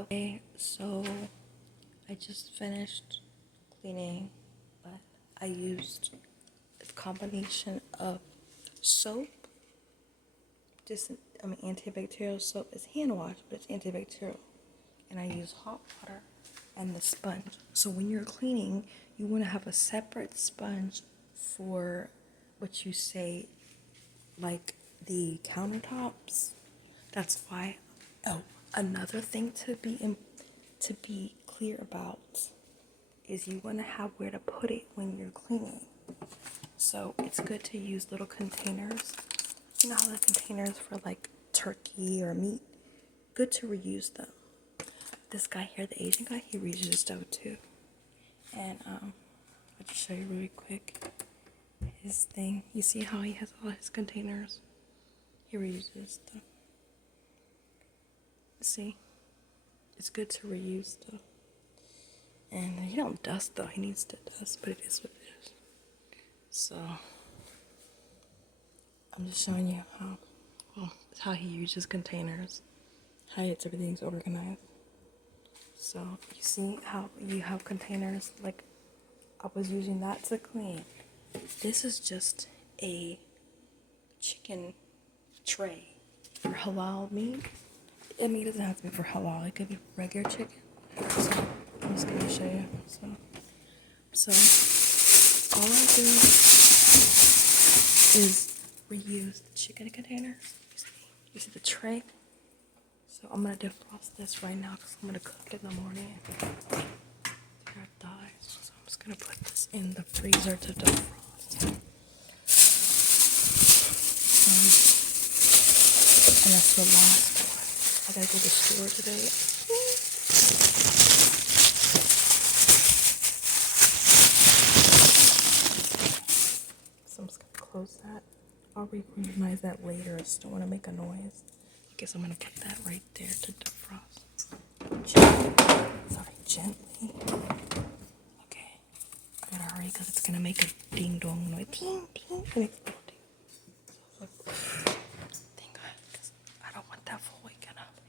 Okay, so I just finished cleaning, but I used a combination of soap, antibacterial soap. It's hand wash, but it's antibacterial. And I use hot water and the sponge. So when you're cleaning, you want to have a separate sponge for what you say, like the countertops. That's why. Oh, another thing to be clear about is you want to have where to put it when you're cleaning. So it's good to use little containers. You know how the containers for like turkey or meat? Good to reuse them. This guy here, the Asian guy, he reuses stuff too. And I'll just show you really quick his thing. You see how he has all his containers? He reuses stuff. See? It's good to reuse stuff. And he don't dust though. He needs to dust, but it is what it is. So I'm just showing you how he uses containers, how everything's organized. So you see how you have containers, like I was using that to clean. This is just a chicken tray for halal meat. I mean, it doesn't have to be for halal. It could be regular chicken. So I'm just gonna show you. So all I do is reuse the chicken containers. You see the tray? So I'm gonna defrost this right now because I'm gonna cook it in the morning. Here it dies. So I'm just gonna put this in the freezer to defrost. And that's the last one. I gotta go to the store today. So I'm just gonna close that. I'll reorganize that later. I just don't want to make a noise. I guess I'm gonna put that right there to defrost. Gently. Okay. I gotta hurry because it's gonna make a ding dong noise. Ding ding. It makes a little ding. So thank God, because I don't want that fool waking up.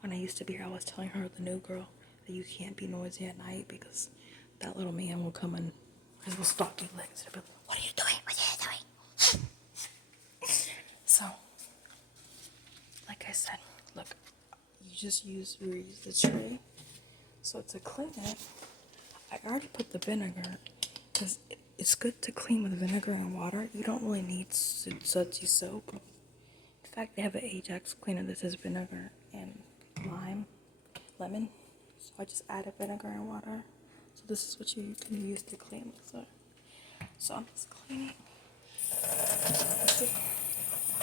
When I used to be here, I was telling her, the new girl, that you can't be noisy at night because that little man will come and his will stalk your legs. He'll be like, what are you doing? What are you doing? So, like I said, look, you use the tray. So to clean it, I already put the vinegar because it's good to clean with vinegar and water. You don't really need sudsy soap. In fact, they have an Ajax cleaner that says vinegar and lemon. So I just added vinegar and water. So this is what you can use to clean with it. So I'm just cleaning.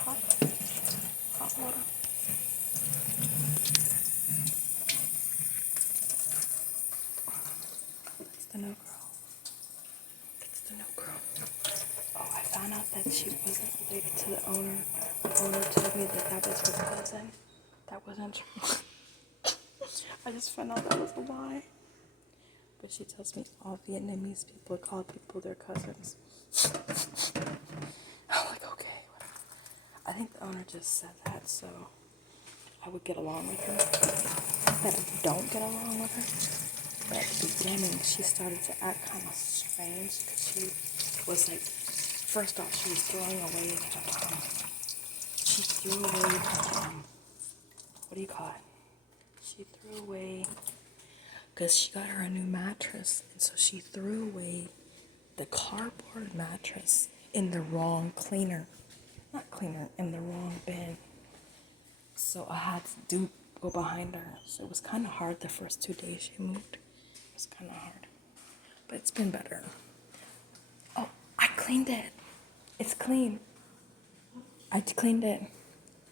Hot water. That's the new girl. Oh, I found out that she wasn't related to the owner. The owner told me that was her cousin. That wasn't true. I just found out that was a lie. But she tells me all Vietnamese people call people their cousins. I'm like, okay, whatever. I think the owner just said that so I would get along with her. That I don't get along with her. But at the beginning, she started to act kind of strange because she was like, first off, she was throwing away what do you call it? She threw away, because she got her a new mattress, and so she threw away the cardboard mattress in the wrong in the wrong bin. So I had to go behind her. So it was kind of hard the first 2 days she moved. It was kind of hard, but it's been better. Oh, I cleaned it. It's clean. I cleaned it.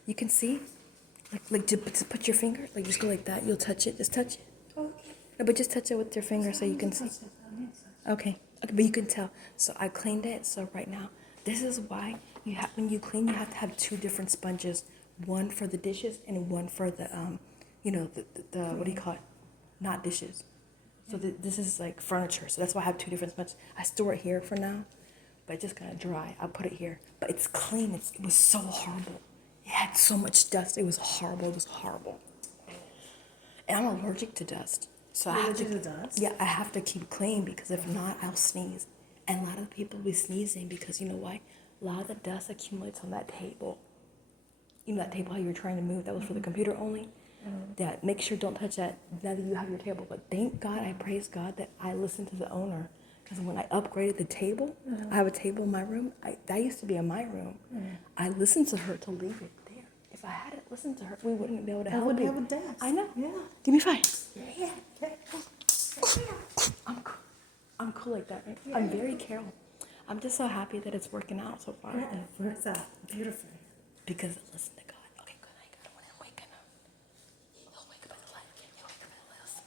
You can see? Like just put your finger, like just go like that. You'll touch it. Just touch it. No, but just touch it with your finger so you can see. Okay, but you can tell. So I cleaned it. So right now, this is why when you clean, you have to have 2 different sponges. One for the dishes and one for the the what do you call it? Not dishes. So this is like furniture. So that's why I have 2 different sponges. I store it here for now, but it's just gonna dry. I'll put it here. But it's clean. It was so horrible. It had so much dust. It was horrible. And I'm allergic to dust. So I have to, dust? yeah, I have to keep clean because if not, I'll sneeze. And a lot of people be sneezing because you know why? A lot of the dust accumulates on that table. You know that table how you were trying to move that was for the computer only? That make sure don't touch that now that you have your table. But thank God, I praise God that I listened to the owner. Because when I upgraded the table, I have a table in my room. That used to be in my room. I listened to her to leave it there. If I hadn't listened to her, we wouldn't be able to help you. wouldn't have a desk. I know. Yeah. Give me 5. Yeah. I'm cool. I'm cool like that. Right? I'm very careful. I'm just so happy that it's working out so far. Yeah, it works out beautifully. Because listen to God. Okay, good night, God. When I'm waking up, he'll wake up in the light. He'll wake up in the list.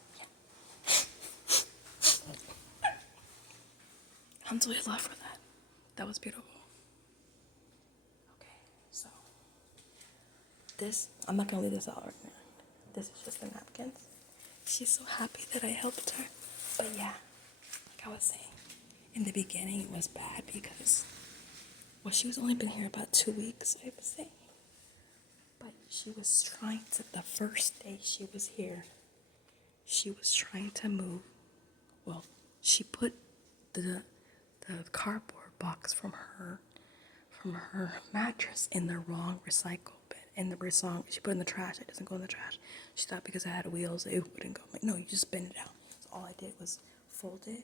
Yeah. Alhamdulillah for that. That was beautiful. Okay, so this, I'm not gonna leave this out right now. This is just the napkins. She's so happy that I helped her. But yeah, like I was saying, in the beginning it was bad because, well, she was only been here about 2 weeks, I would say. But she was trying to, the first day she was here, she was trying to move. Well, she put the cardboard box from her mattress in the wrong recycle bin. In the wrong, she put it in the trash. It doesn't go in the trash. She thought because I had wheels, it wouldn't go. I'm like, no, you just spin it out. So all I did was fold it.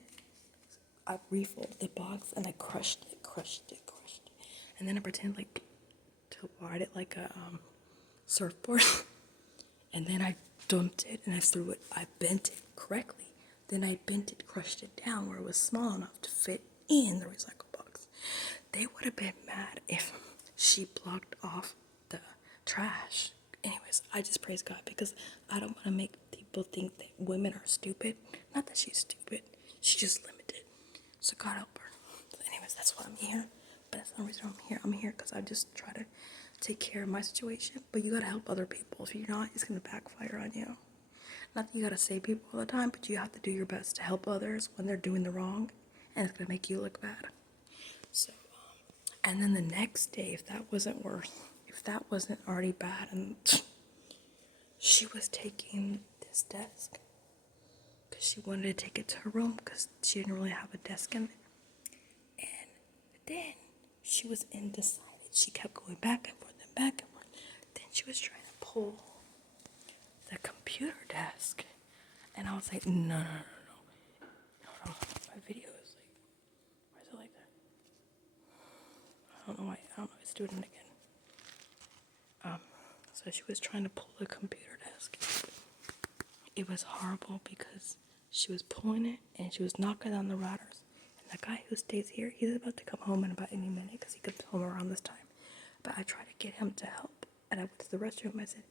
I refolded the box and I crushed it. And then I pretended like to ride it like a surfboard. And then I dumped it and I threw it. I bent it correctly. Then I bent it, crushed it down where it was small enough to fit in the recycle box. They would have been mad if she blocked off the trash. Anyways, I just praise God because I don't want to make people think that women are stupid. Not that she's stupid. She's just limited. So God help her. So anyways, that's why I'm here. But that's not the reason I'm here. I'm here because I just try to take care of my situation. But you gotta help other people. If you're not, it's gonna backfire on you. Not that you gotta save people all the time, but you have to do your best to help others when they're doing the wrong, and it's gonna make you look bad. So, and then the next day, if that wasn't already bad, and she was taking this desk because she wanted to take it to her room because she didn't really have a desk in there. And then she was undecided. She kept going back and forth and back and forth. Then she was trying to pull the computer desk. And I was like, no. My video is like, why is it like that? I don't know why. Let's do it again. So she was trying to pull the computer desk. It was horrible because she was pulling it and she was knocking on the routers. And the guy who stays here, he's about to come home in about any minute because he comes home around this time. But I tried to get him to help. And I went to the restroom. I said,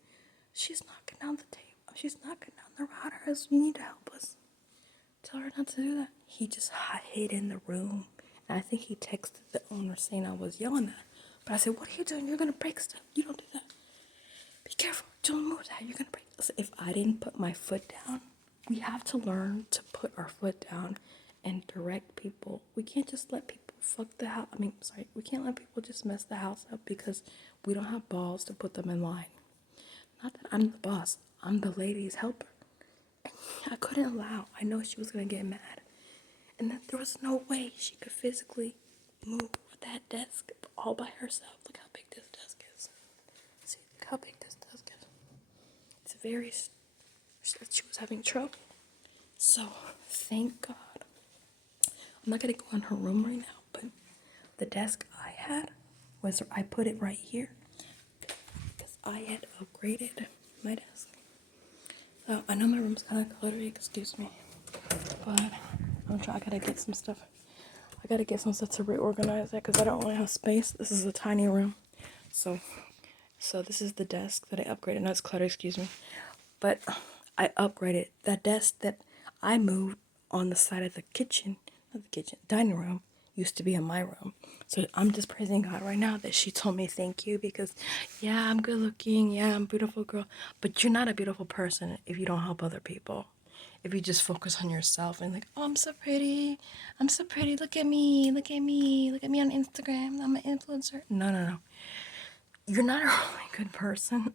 she's knocking down the table. She's knocking down the routers. You need to help us. Tell her not to do that. He just hid in the room. And I think he texted the owner saying I was yelling at him. But I said, what are you doing? You're going to break stuff. You don't do that. Be careful. Don't move that. You're going to break. So if I didn't put my foot down, we have to learn to put our foot down and direct people. We can't just let people fuck the house. We can't let people just mess the house up because we don't have balls to put them in line. Not that I'm the boss. I'm the lady's helper. And I couldn't allow. I know she was going to get mad. And that there was no way she could physically move that desk all by herself. Look how big this desk is. See, look how big this desk is. It's very... She was having trouble. So, thank God. I'm not going to go in her room right now, but the desk I had was... I put it right here because I had upgraded my desk. So, I know my room's kind of cluttery, excuse me. But I gotta get some stuff. I gotta get some stuff to reorganize it because I don't really have space. This is a tiny room. So this is the desk that I upgraded. No, it's cluttered, excuse me. But I upgraded that desk that I moved on the side of the kitchen, not the kitchen, dining room, used to be in my room. So I'm just praising God right now that she told me thank you because, yeah, I'm good looking. Yeah, I'm a beautiful girl. But you're not a beautiful person if you don't help other people. If you just focus on yourself and like, oh, I'm so pretty, look at me on Instagram, I'm an influencer. No. You're not a really good person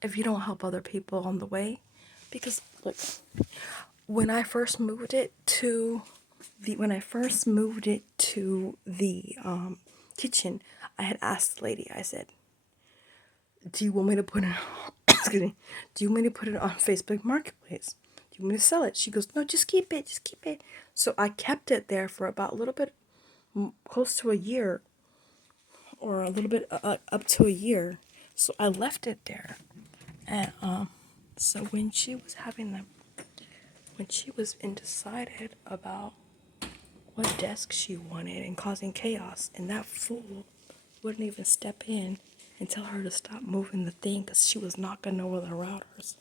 if you don't help other people on the way Because look, when I first moved it to the kitchen, I had asked the lady. I said, "Do you want me to put it? Excuse me. Do you want me to put it on Facebook Marketplace? Do you want me to sell it?" She goes, "No, just keep it. Just keep it." So I kept it there for about a little bit, close to a year, or a little bit up to a year. So I left it there, and so when she was undecided about what desk she wanted and causing chaos, and that fool wouldn't even step in and tell her to stop moving the thing because she was not gonna know where the routers.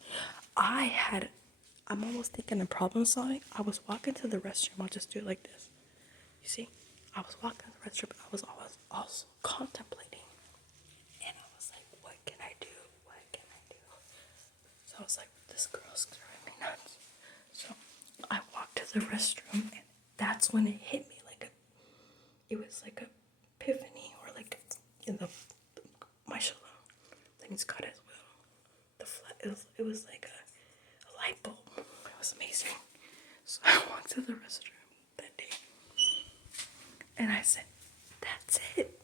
I'm almost thinking of problem solving. I was walking to the restroom. I'll just do it like this. You see, I was walking to the restroom. I was always also contemplating, and I was like, "What can I do? What can I do?" So I was like, "This girl's driving me nuts." So I walked to the restroom, and that's when it hit me it was like a epiphany, or like in the Masha'Allah, things got as well. It was like a light bulb. It was amazing. So I walked to the restroom that day, and I said, "That's it."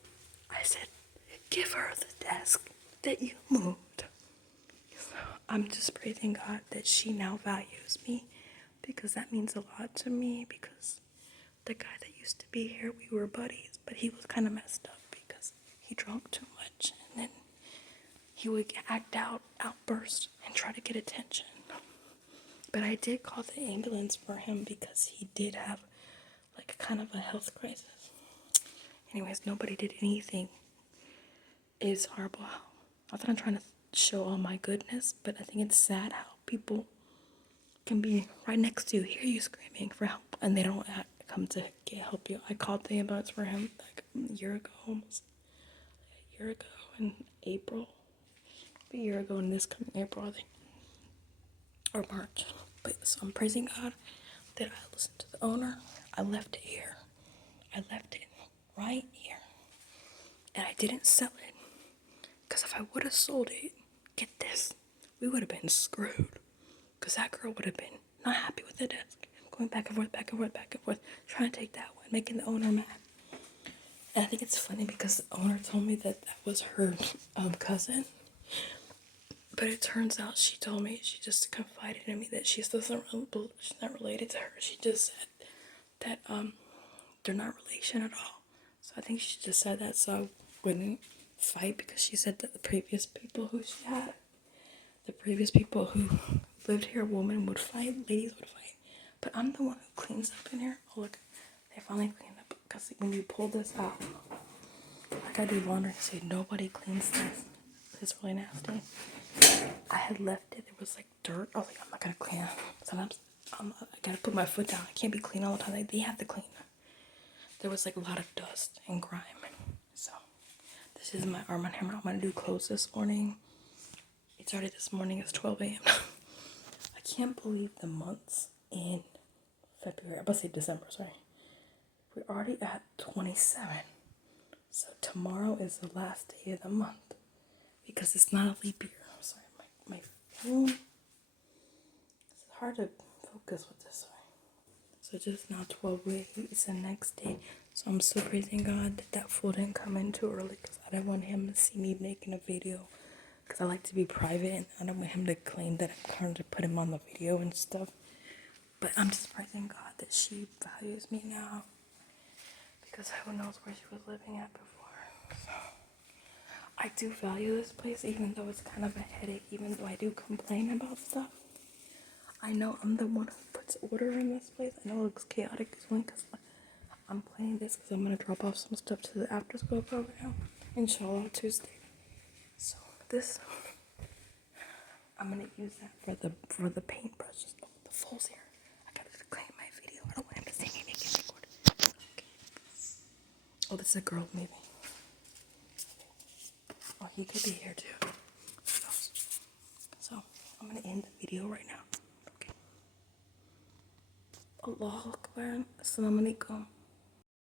I said, "Give her the desk that you moved." So I'm just praising God that she now values me, because that means a lot to me, because the guy that used to be here, we were buddies, but he was kind of messed up because he drank too much, and then he would outburst, and try to get attention. But I did call the ambulance for him because he did have like kind of a health crisis. Anyways, nobody did anything. It's horrible how, not that I'm trying to show all my goodness, but I think it's sad how people can be right next to you, hear you screaming for help, and they don't come to help you. I called the ambulance for him like a year ago, almost a year ago in April. A year ago in this coming April, I think, or March. But so I'm praising God that I listened to the owner. I left it here. I left it right here, and I didn't sell it, because if I would have sold it, get this, we would have been screwed. Because that girl would have been not happy with the desk, going back and forth, back and forth, back and forth, trying to take that one, making the owner mad. And I think it's funny because the owner told me that was her cousin. But it turns out she told me, she just confided in me that she's not related to her. She just said that they're not relation at all. So I think she just said that so I wouldn't fight, because she said that the previous people who lived here, women would fight, ladies would fight. But I'm the one who cleans up in here. Oh look, they finally cleaned up, because when you pull this out, I gotta do laundry. So nobody cleans this. It's really nasty. I had left it. There was like dirt. I was like, I'm not gonna clean it. Sometimes I gotta put my foot down. I can't be clean all the time. Like, they have to clean. There was like a lot of dust and grime. So this is my Arm & Hammer. I'm gonna do clothes this morning. It started this morning. It's 12 a.m. I can't believe the months in February. I'm about to say December. Sorry. We're already at 27. So tomorrow is the last day of the month, because it's not a leap year. Sorry, my phone. It's hard to focus with this one. So just now 12:08. It's the next day. So I'm so praising God that fool didn't come in too early, because I didn't want him to see me making a video. Because I like to be private, and I don't want him to claim that I'm trying to put him on the video and stuff. But I'm just praising God that she values me now, because who knows where she was living at before. So I do value this place, even though it's kind of a headache, even though I do complain about stuff. I know I'm the one who puts order in this place. I know it looks chaotic this one, because I'm playing this because I'm going to drop off some stuff to the after school program, inshallah, Tuesday. So this, I'm going to use that for the paintbrushes. Oh, the fool's here. I got to claim my video. I don't want him to see me making record. Okay. Oh, this is a girl maybe. Oh, he could be here too. Who knows? So I'm going to end the video right now. Okay. Allahu Akbar. Assalamu alaikum.